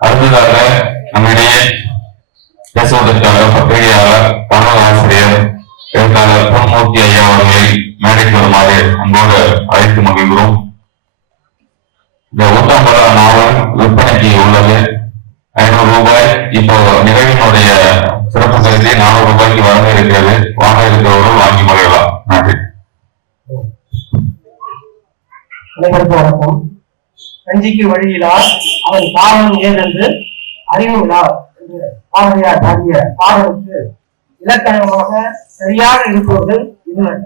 அடுத்ததாக நம்மிடையே பேசுவதற்காக பத்திரிகையாளர் தமிழ் ஆசிரியர் எழுத்தாளர் பொன்மூர்த்தி ஐயா அவர்களை மேடைக்கு வருமாறு அன்போடு அழைத்து மகிழ்கிறோம். இந்த ஊத்தம்பர நாவல் விற்பனைக்கு உள்ளது 500 ரூபாய். இப்போ நிகழ்வினுடைய சிறப்பு கருதி 400 ரூபாய்க்கு வழங்க இருக்கிறது. வாங்க இருக்கிறவர்கள் வாங்கி மகிழலாம். நன்றி. அனைவருக்கும் வணக்கம். கஞ்சிக்கு வழியிலா அவன் காரணம் ஏதென்று அறிவுவிழா என்று பாரதியார் பாடிய பாடலுக்கு இலக்கணமாக சரியாக இருப்பவர்கள் இருளர்.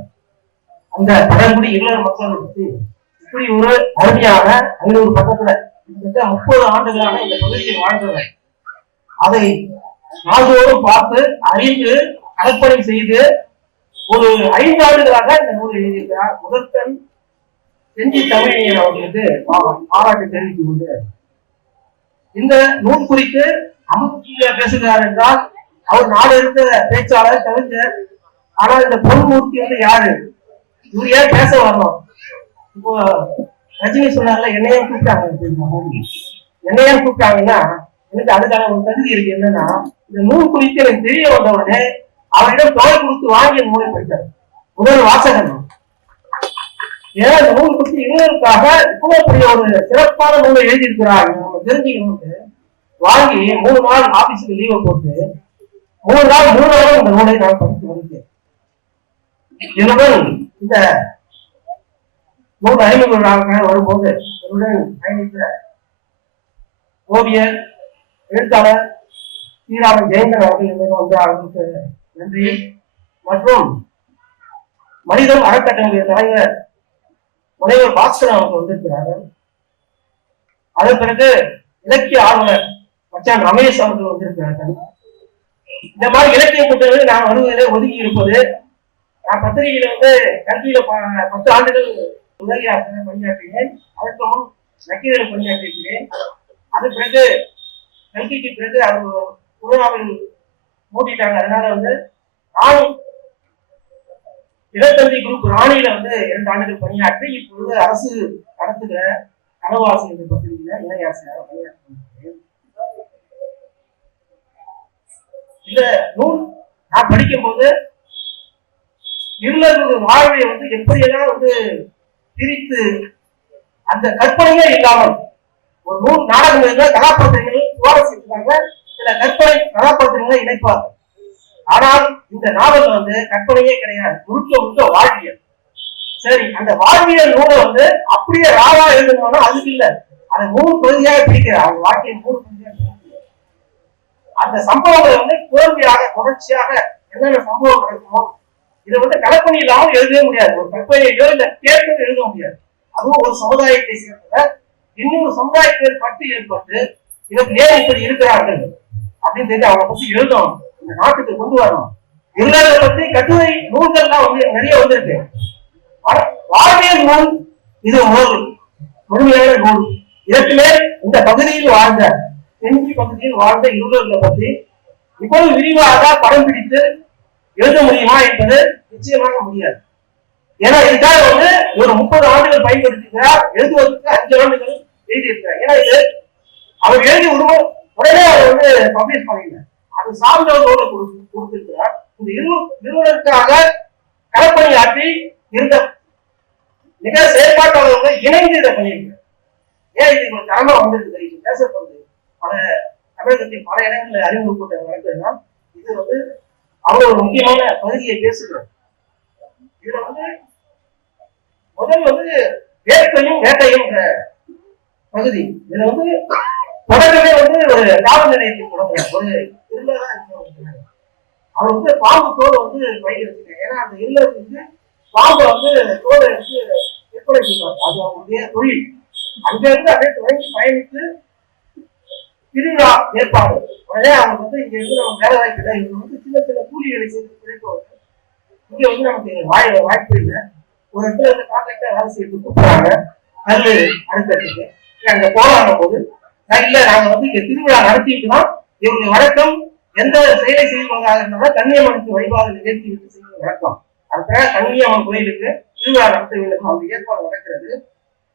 அந்த பழங்குடி இருளர் மக்களை பற்றி இப்படி ஒரு அருமையான 500 பக்கத்துல 30 ஆண்டுகளான இந்த பகுதியில் வாழ்ந்தவர் அதை நாள்தோறும் பார்த்து அறிந்து கற்பனை செய்து ஒரு 5 ஆண்டுகளாக இந்த நூலை எழுதியிருக்கிறார். முதற்கண் செஞ்சி தமிழியன் அவர்களுக்கு பாராட்டு தெரிவித்துக் கொண்டு இந்த நூல் குறித்து அமுக்கிய பேசுகிறார் என்றால் அவர் நாடு இருக்கிற பேச்சாளர் கவிஞர். ஆனால் இந்த பொன்மூர்த்தி யாரு, இவர் ஏன் பேச வரணும்? இப்போ ரஜினி சொன்னார்ல, என்னையும் கூப்பிட்டாங்க. என்னையும் கூப்பிட்டாங்கன்னா எனக்கு அதுக்கான ஒரு தகுதி இருக்கு. என்னன்னா, இந்த நூல் குறித்து எனக்கு தெரிய வந்தவுடனே அவரிடம் தொகை கொடுத்து வாங்கிய நூலை படித்தார். முதல் வாசகன். ஏன்னா இந்த நூல் குறித்து இளைஞருக்காக இவ்வளவு பெரிய ஒரு சிறப்பான நூலை எழுதியிருக்கிறார். நம்ம தெரிஞ்சுக்கணும்னு வாங்கி 3 நாள் ஆபீஸுக்கு லீவை போட்டு 3 நாள் இந்த நூலை நான் படித்து முடித்தேன். என்னுடன் இந்த நூல் அறிமுகமாக வரும்போது என்னுடன் பயணித்த ஓவியர் எழுத்தாளர் ஸ்ரீராமன் ஜெயந்தன் அவர்கள் வந்து அவர்களுக்கு நன்றி. மற்றும் மனிதம் அறக்கட்டளை தலைவர் முனைவர் பாஸ்கரன் அவர்கள் வந்திருக்கிறார்கள். அதன் பிறகு இலக்கிய ஆர்வலர் மச்சான் ரமேஷ் அவர்கள் வந்திருக்கிறார்கள். இந்த மாதிரி இலக்கிய கூட்டங்களில் நான் வருவதிலே ஒதுங்கி இருப்பது, நான் பத்திரிகையில கல்வியில 10 ஆண்டுகள் உதவி ஆசிரியர் பணியாற்றினேன். அதற்கு முன் நக்கீரல் பணியாற்றியிருக்கிறேன். அதன் பிறகு கல்விக்கு பிறகு அவர் கொரோனாவில் மூட்டிட்டாங்க. அதனால நானும் இளத்தந்தி குரூப் ராணியில 2 ஆண்டுகள் பணியாற்றி இப்பொழுது அரசு நடத்துகிற கனவாசிரியர் பத்திரிகையில இணையாசிரியராக பணியாற்றினேன். இந்த நூல் நான் படிக்கும் போது இருளர்களுடைய வாழ்வை எப்படியெல்லாம் பிரித்து அந்த கற்பனையே இல்லாமல் ஒரு நூல் நாடகம் இருந்தால் கதாபாத்திரங்கள் சுவாரஸ்யத்துக்காக சில கற்பனை கதாபாத்திரங்களை இணைப்பார்கள். ஆனால் இந்த நாவல் கற்பனையே கிடையாது, முழுக்க வாழ்வியல். சரி, அந்த வாழ்வியல் நூலை அப்படியே ராவா எழுதணும்னா அதுக்கு இல்ல, அதை 3 பகுதியாக பிரிக்கிறார். அவங்க வாழ்க்கையை 3 பகுதியாக பிரிக்கிறார். அந்த சம்பவங்களை தோல்வியாக தொடர்ச்சியாக என்னென்ன சம்பவம் நடக்குமோ இதை கற்பனை இல்லாமல் எழுதவே முடியாது. ஒரு கற்பனையோ இல்ல கேட்டு எழுத முடியாது. அதுவும் ஒரு சமுதாயத்தை சேர்ந்த இன்னொரு சமுதாயத்தில் பட்டு ஏற்பட்டு இதற்கு ஏன் இப்படி இருக்கிறார்கள் அப்படின்னு தெரிஞ்சு அவங்களை பத்தி எழுதணும், இந்த நாட்டுக்கு கொண்டு வரணும். இருளரை பத்தி கட்டுரை நூல்கள்லாம் நிறைய வந்திருக்கு. வாழ்வியல் நூல் இது முழுமையான நூல். இதற்கு மேல் இந்த பகுதியில் வாழ்ந்த செஞ்சி பகுதியில் வாழ்ந்த இருளர்களை பற்றி இவ்வளவு விரிவாக படம் பிடித்து எழுத முடியுமா என்பது நிச்சயமாக முடியாது. ஏன்னா இதுக்காக ஒரு 30 ஆண்டுகள் பயன்படுத்திக்கிறார். எழுதுவதற்கு 5 ஆண்டுகள் எழுதியிருக்கிறார். ஏன்னா இது அவர் எழுதி உடனே அவர் பப்ளிஷ் பண்ணிக்கல, அது சார்ந்தவர்களோடு கொடுத்திருக்கிறார். இந்த இருவருக்காக களப்பணியாற்றி இருந்த மிக செயற்பாட்டாளர்கள் இணைந்து இதை பண்ணியிருக்கிறார். ஏன் இது ஒரு தரமா வந்திருக்கு பேசப்படுது. பல தமிழகத்தில் பல இடங்களில் அறிமுக கூட்டம் நடக்குதுன்னா இது அவ்வளவு ஒரு முக்கியமான பகுதியை பேசுகிறார். இதுல முதல் வேட்கையும் வேட்டையும் பகுதி. இதுல தொடர்பே ஒரு காவல் நிலையத்தில் தொடங்குறார். ஒரு இருளரா இருக்கிறார். அவர் பாம்பு தோல் பயிரிட்டு, ஏன்னா அந்த இல்லத்துக்கு பாம்பு தோலை எடுத்து விற்பனை செய்வாங்க. அது அவங்களுடைய தொழில். அங்க இருந்து அப்படியே தொடங்கி பயணித்து திருவிழா ஏற்பாடு. உடனே அவங்க இங்க இருந்து நம்ம வேலை வாய்ப்பு இல்லை, இவங்க சின்ன சின்ன கூலிகளை செய்து கிடைப்பவர்கள். இங்க நமக்கு வாய்ப்பு இல்லை. ஒரு இடத்துல கான்ட்ராக்டா வேலை செய்து கூப்பிடுறாங்க கல்லு அடுத்ததுக்கு. அங்க போராடும் போது இல்ல நாங்க இங்க திருவிழா நடத்திட்டு தான் இவருடைய வழக்கம் எந்த செயலை செய்வதாக இருந்தாலும் கன்னியம்மனுக்கு வழிபாடு நிகழ்த்தி விட்டு செய்வது வழக்கம். அதுக்காக கன்னியம்மன் கோயிலுக்கு திருவிழா நடத்த வேண்டும். அந்த ஏற்பாடு நடக்கிறது.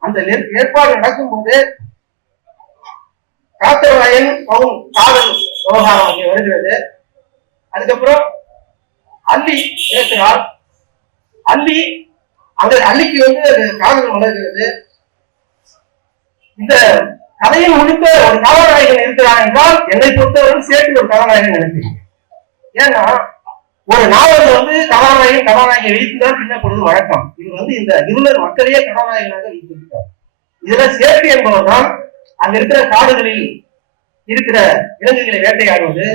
அந்த ஏற்பாடு நடக்கும் போது காத்தவராய பெண் பவுன் காதல் விவகாரம் அங்கே வருகிறது. அதுக்கப்புறம் அல்லி இருக்கிறார். அல்லி அந்த அல்லிக்கு காதல் மலர்கிறது. இந்த கதையில் முழுக்க ஒரு கதாநாயகன் இருக்கிறான் என்றால் என்னை பொறுத்தவரை சேர்த்து ஒரு கதாநாயகன் நினைக்கிறேன். ஏன்னா ஒரு நாவல் கதாநாயகன் வைத்துதான் பின்னப்படுவது வழக்கம். இவர் இந்த இருளர் மக்களையே கதாநாயகனாக வைத்திருக்கிறார். இதுல சேர்த்து என்பவர்தான் அங்க இருக்கிற காடுகளில் இருக்கிற விலங்குகளை வேட்டையாடுவது,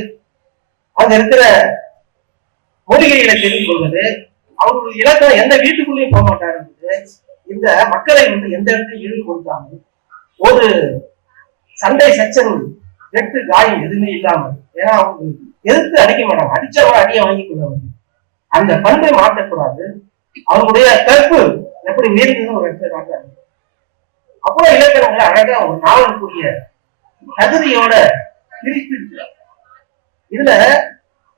அங்க இருக்கிற மூலிகைகளை தெரிந்து கொள்வது, அவர்களுடைய இலக்கம் எந்த வீட்டுக்குள்ளேயும் போக மாட்டார் என்பது, இந்த மக்களை எந்த இடத்தையும் ஈடுபடுத்தாமல் ஒரு சண்டை சச்சரவு வெட்டு காயம் எதுவுமே இல்லாமல், ஏன்னா அவங்க எதிர்த்து அடிக்க மாட்டாங்க, அடிச்சவங்க அடியை வாங்கி கொள்வாங்க. அந்த பண்பை மாற்றக்கூடாது. அவங்களுடைய கற்பு எப்படி மீறுதுன்னு ஒரு இடத்துல காட்டுறாங்க. அப்புறம் இலக்கணங்களை அழகா ஒரு நாவலுக்குரிய தகுதியோட பிரித்து. இதுல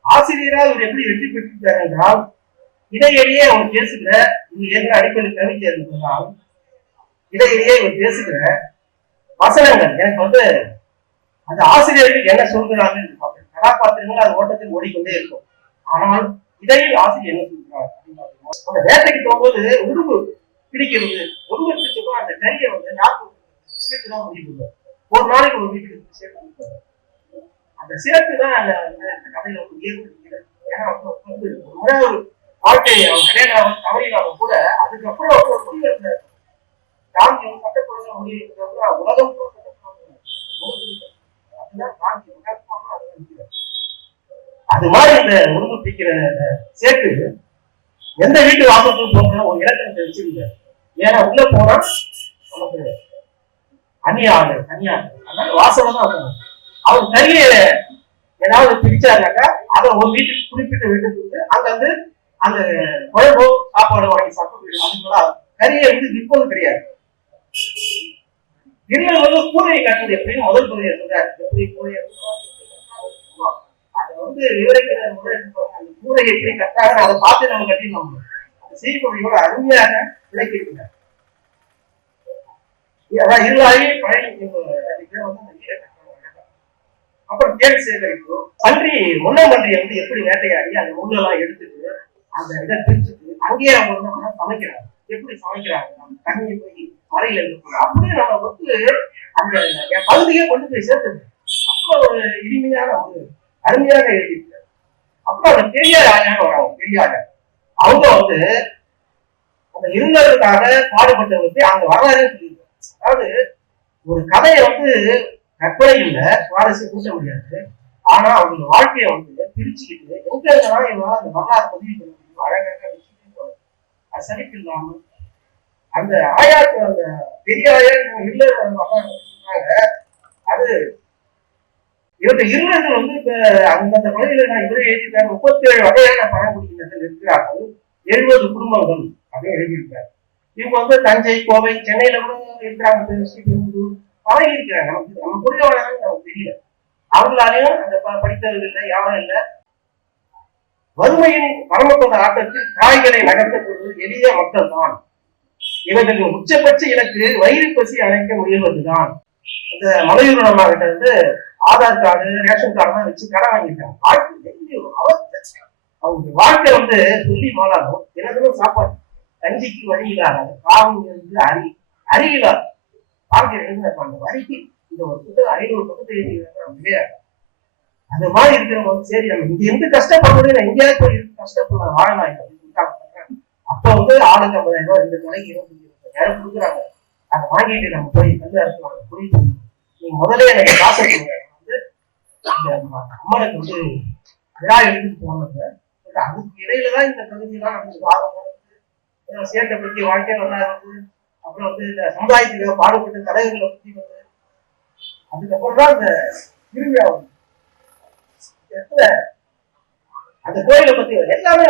ஆசிரியரால் இவர் எப்படி வெற்றி பெற்றிருக்கார் என்றால், இடையிலேயே அவர் பேசுகிற ஏற்கனவே அடிப்படையில் கவிதை இருந்ததால் இடையிலேயே இவர் பேசுகிற வசனங்கள் எனக்கு அந்த ஆசிரியர்கள் என்ன சொல்கிறாங்க, கதாபாத்திரங்கள் அது ஓட்டத்தில் ஓடிக்கொண்டே இருக்கும். ஆனால் இடையில் ஆசிரியர் என்ன சொல்கிறார் அந்த வேட்டைக்கு போகும்போது உருவு பிடிக்கிறது, உருவ பிடிச்சப்போ அந்த கரியை சேர்த்து தான் முடிவு. ஒரு நாளைக்கு ஒரு வீட்டுக்கு சேர்த்து கொடுப்பாரு. அந்த சேர்த்து தான் அந்த கதையில ஏற்படுகிறது. ஏன்னா ஒரு முறை ஒரு வாழ்க்கை அவன் கல்யாணம் தவறினாலும் கூட அதுக்கப்புறம் ஒரு முடிவு இருந்தார். காந்தி சட்டப்பொழுது முடிவு இருக்கிறப்ப உலகம் அதுதான் காந்தி அது மாதிரி இந்த உருவ பிடிக்கிற சேர்த்து எந்த வீட்டு வாசலுக்கு போகிற ஒரு இலக்கணத்தை வச்சிருக்காரு. ஏன்னா உள்ள போனா நமக்கு அந்நியாரு அதனால வாசல தான் இருக்கணும். அவர் கையை ஏதாவது பிடிச்சாருனாக்கா அதை ஒரு வீட்டுக்கு குறிப்பிட்ட வீட்டுக்கு அங்க அந்த குழம்போ சாப்பாடு வாங்கி சாப்பிட்டு அதுக்கெல்லாம் கரியை விற்பது கிடையாது. இருவர் கூரையை கட்டுறது எப்படின்னு முதல் பகுதியை சொல்றாரு. எப்படி கூரையை அதை விவரிக்கிற அந்த கூரையை எப்படி கட்டாங்க அதை பார்த்து நம்ம கட்டினோம். அந்த செய்தியோட அருமையாக விளக்கியிருக்கிறார். அதான் இருளாகி பழனி அப்புறம் தேடி சேகரிப்பு பன்றி முன்னம்பன்றி எப்படி வேட்டையாடி அந்த முள்ளெல்லாம் எடுத்துட்டு அந்த இதை பிரிச்சுட்டு அங்கேயே அவங்க சமைக்கிறாங்க. எப்படி சமைக்கிறாங்க, நம்ம தண்ணியை போய் மறையில இருக்கு அப்படியே நம்ம அந்த பகுதியை கொண்டு போய் சேர்த்துது. அப்புறம் ஒரு இனிமையான ஒரு அருமையாக எழுதியிருக்காரு. அப்புறம் அந்த பெரியார் ஆயாக வராங்க. பெரியார் அவங்க அந்த இருந்தவர்களுக்காக பாடுபட்டவருக்கு அங்க வரலாறு சொல்லியிருக்காங்க. அதாவது ஒரு கதையை கற்பனை இல்ல சுவாரஸ்யம் கூட்ட முடியாது. ஆனா அவங்க வாழ்க்கையை பிரிச்சுக்கிட்டு எங்கெல்லாம் இவங்களால அந்த வரலாறு பதிவு பண்ண முடியும் அழகாக அது சலிப்பு இல்லாம அந்த ஆயாத்து அந்த பெரிய ஆயார் இல்ல சொன்னாங்க. அது இவருடைய இருவர்கள் இப்ப அந்த பகுதியில் நான் இவரே எழுதியிருக்காரு. 37 வகையான பழங்குடியினர்கள் இருக்கிறார்கள், 70 குடும்பங்கள் அப்படின்னு எழுதியிருக்காரு. இவங்க தஞ்சை, கோவை, சென்னையில கூட இருக்கிறாங்க, பழகி இருக்கிறாங்க. நம்ம புரியவாளர்கள் நமக்கு தெரியல. அவங்களாலையும் அந்த படித்தவர்கள் இல்லை, யாரும் இல்லை. வறுமையின் பரமக்கொண்ட ஆட்டத்தில் காய்களை நகர்த்தப்படுவது எளிய மக்கள் தான். இவர்களுக்கு உச்சபட்ச இலக்கு வயிறு பசி அணைக்க முடிவதுதான். இந்த மலையூர் அம்மா கிட்ட ஆதார் கார்டு, ரேஷன் கார்டு எல்லாம் வச்சு கடை வாங்கிட்டாங்க. அவங்க வாழ்க்கை சொல்லி மாறாகும். தினமும் சாப்பாடு கஞ்சிக்கு வழி இல்லாத காவல் அரி இல்லாத வாழ்க்கை அந்த வரிக்கு இந்த ஒரு புத்தகம் 500 பக்கத்தை எழுதி அது மாதிரி இருக்கிறவங்க சரி நம்ம இங்க இருந்து கஷ்டப்படுறது எங்கேயாவது போய் இருந்து கஷ்டப்படலாம் வாழலாம். அப்ப ஆளுக்கு 50,000 ரூபாய் 2 தலைக்கு 25,000 கொடுக்குறாங்க. அதை வாங்கிட்டு நம்ம போய் கல்ல இருக்கலாம். புரியுது, நீங்க முதல்ல எனக்கு காசை கொடுங்க. அம்மனுக்கு விழா எடுத்துட்டு போனது அதுக்கு இடையிலதான் இந்த பகுதியெல்லாம் நமக்கு ஆரம்பம் சேட்டை பத்தி வாழ்க்கை நல்லா இருக்கு. அப்புறம் இந்த சமுதாயத்துக்கு பாடுபட்ட தலைவர்களை பத்தி அதுக்கப்புறம் தான் இந்த திருவிழா அந்த கோயிலை பத்தி எல்லாமே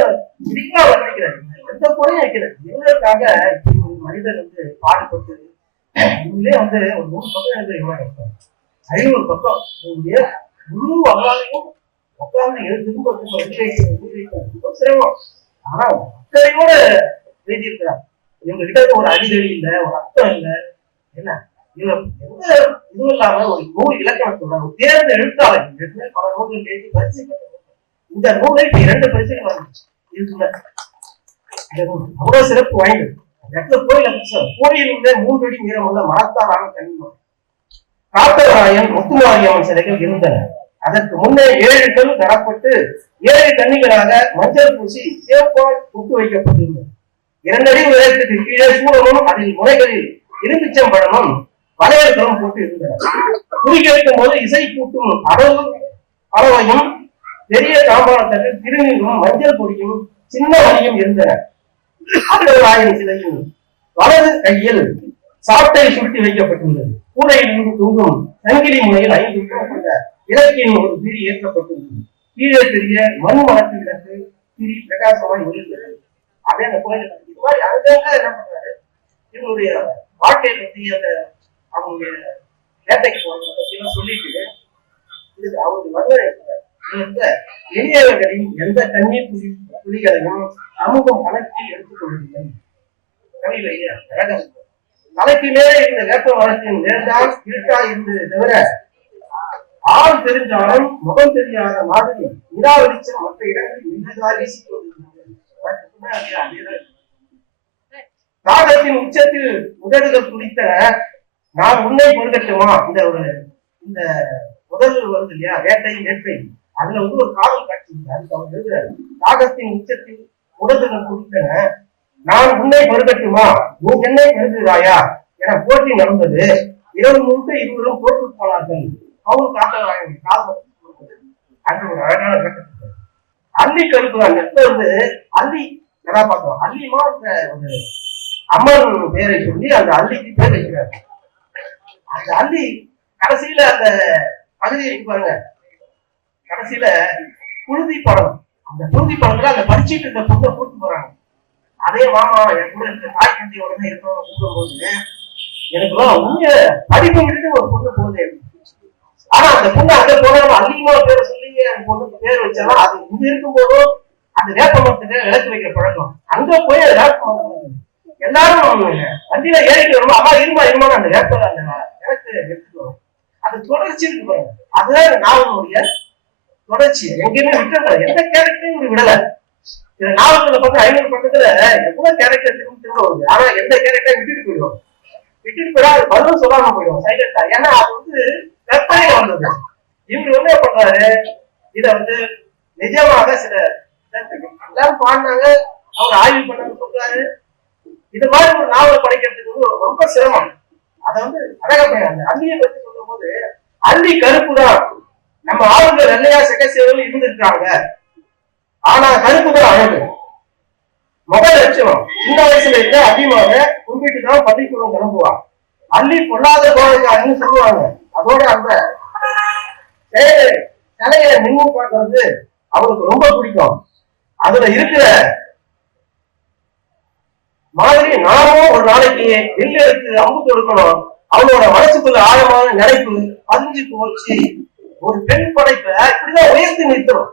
விரிவா வர்ணிக்கிறாரு. எந்த குறையும் வைக்கிறது. இவங்களுக்காக ஒரு மனிதர் பாடுபட்டு இவங்களே ஒரு 100 பக்கம் எழுத இவ்வளவு 500 பக்கம் முழு வரலாறையும் உட்கார்ந்து திரும்ப சிரமம். ஆனா அக்கறையோட எழுதியிருக்கிறார். இவங்க கிட்ட ஒரு அடிதடி இல்லை, ஒரு அர்த்தம் இல்லை. என்ன இவங்க எந்த இதுவும் இல்லாம ஒரு நூல் இலக்கணத்தோட ஒரு தேர்ந்த எழுத்தாளர் பல நூல்கள் எழுதி பரிசு பெற்ற இந்த நூலை இப்ப 2 பரிசுகள் இருக்குல்ல, அவ்வளவு சிறப்பு வாய்ந்தது. இடத்துல கோயில் உள்ள 3 அடி நீளம் உள்ள மரத்தாலான கண்ணிமம் காத்தவராயன் முத்துமாரியம்மன் சிலைகள் இருந்தன. அதற்கு முன்னே 7 கல் நடப்பட்டு 7 கன்னிகளாக மஞ்சள் பூசி சேப்பால் கொட்டு வைக்கப்பட்டிருந்தது. 2 அடி உயரத்துக்கு கீழே சூழலும் அதில் முனைகளில் இரும்பிச்சம்பழமும் வளையல்களும் போட்டு இருந்தன. குறி கேட்கும் போது இசை கூட்டும் அளவையும் பெரிய தாம்பாளத்தர்கள் திருநீரும் மஞ்சள் பொடியும் சின்ன வழியும் இருந்தன. காத்தவராயன் சிலையும் வலது கையில் சாட்டை சுருட்டி வைக்கப்பட்டுள்ளது. கூரையில் இருந்து தூங்கும் சங்கிலி முனையில் 5 கொண்ட இலக்கியம் ஒரு திரி ஏற்றப்பட்டுள்ளது. கீழே பெரிய மண் மரத்து விளக்கு திரி பிரகாசமாய் ஒளிர்ந்தது. அதே அந்த கோயில் இது மாதிரி அங்கங்க என்ன பண்றாரு, இவங்களுடைய வாழ்க்கையை பத்தி அந்த அவங்களுடைய வேட்டைக்கு போறதை பத்தி எல்லாம் சொல்லிட்டு இது அவங்களுக்கு வர்ணனை எளியவர்களின் எந்த தண்ணீர் துளிகளையும் சமூகம் கணக்கில் எடுத்துக் கொள்ளவில்லை. கவிதைய ரகம் தலைக்கு மேலே இந்த வேப்ப மரத்தின் நேர்ந்தால் இருட்டா இருந்தது தவிர ஆள் தெரிஞ்சாலும் முகம் தெரியாத மாதிரி நிலா வெளிச்சம் மற்ற இடங்களில் மிகுதியாக வீசிக் கொண்டிருந்தது. தாகத்தின் உச்சத்தில் உதடுகள் துடித்தன. நான் உன்னை பொருகட்டுமா, இந்த முதல் வருது இல்லையா, வேட்டை அதுல ஒரு காதல் காட்சி அதுக்கு அவர் எழுதுறாரு. தாகத்தின் உச்சத்தில் உதடுகள் துடித்தன. நான் உன்னை பருகட்டுமா, நீ என்னை பருகிறாயா என போட்டி நடந்தது. இரவு முழுக்க இருவரும் போட்டு போனார்கள். அவங்க காதல் அது ஒரு அழகான விளக்கத்தை அள்ளி கருப்புறாங்க. அள்ளி கதாபாத்திரம் அள்ளிமா ஒரு அம்மன் பேரை சொல்லி அந்த அள்ளிக்கு பேர் வைக்கிறார். அந்த அள்ளி கடைசியில அந்த பகுதி இருக்கு பாருங்க, கடைசியில புழுதி படம், அந்த புழுதி படத்துல அந்த படிச்சுட்டு இருந்த பொண்ணை கூட்டு போறாங்க. அதே மாமா என் கூட இருக்க தாய் தந்தையோட இருக்கணும் கூப்பிடும்போது எனக்குலாம் உண்மைய படிப்பு விட்டுட்டு ஒரு பொண்ணு போகுது. ஆனா அந்த பொண்ணு அங்க போனாலும் அதிகமா பேரை சொல்லி அந்த பொண்ணுக்கு பேர் வச்சாலும் அது இங்க இருக்கும் போதும் அந்த வேப்ப மரத்துக்கு விளக்கு வைக்கிற பழக்கம். அங்க போய் அது வேப்ப மரம் எல்லாரும் வண்டியில ஏறிட்டு வரும்போது அம்மா இருமா அந்த வேப்ப அந்த விளக்கு எடுத்துட்டு வரும். அது தொடர்ச்சி இருக்கு பாருங்க, அதுதான் நாவலுடைய தொடர்ச்சி. எங்கேயுமே விட்டுறாரு, எந்த கேரக்டரையும் ஒரு விடல. இந்த நாவல்களை பார்த்து 500 பக்கத்துல எவ்வளவு கேரக்டர் திரும்ப வருது. ஆனா எந்த கேரக்டரை விட்டுட்டு போயிடும், விட்டுட்டு அது பதிலும் சொல்லாம போயிடும் சைலண்டா. ஏன்னா அது கற்பனை வந்தது. இவரு என்ன பண்றாரு, இத நிஜமாக சில எல்லாரும் பாடினாங்க, அவங்க ஆய்வு பண்ணு சொல்றாரு. இது மாதிரி ஒரு நாவல் படைக்கிறதுக்கு ரொம்ப சிரமம். அதை அழகா அந்த அள்ளியை பத்தி சொல்லும் போது அள்ளி கருப்பு தான். நம்ம ஆளுங்க வெள்ளையா செகசேவல் இருந்திருக்காங்க, ஆனா கருப்பு தான் அழகு. முக லட்சணம் சின்ன வயசுல இருந்த அதிகமாக கும்பிட்டுதான் பள்ளிக்கூடம் கிளம்புவான். அள்ளி பொல்லாத கோழைக்காரன்னு சொல்லுவாங்க. அதோட அந்த சிலையை நின்று பார்க்கறது அவருக்கு ரொம்ப பிடிக்கும். அதுல இருக்கிற மாதிரி நானும் ஒரு நாளைக்கு வில்லுக்கு அம்பு கொடுக்கணும். அவனோட மனசுக்குள்ள ஆழமான நினைப்பு பதிஞ்சு போச்சு. ஒரு பெண் படைப்பை இப்படிதான் உயர்த்தி நிறுத்தணும்.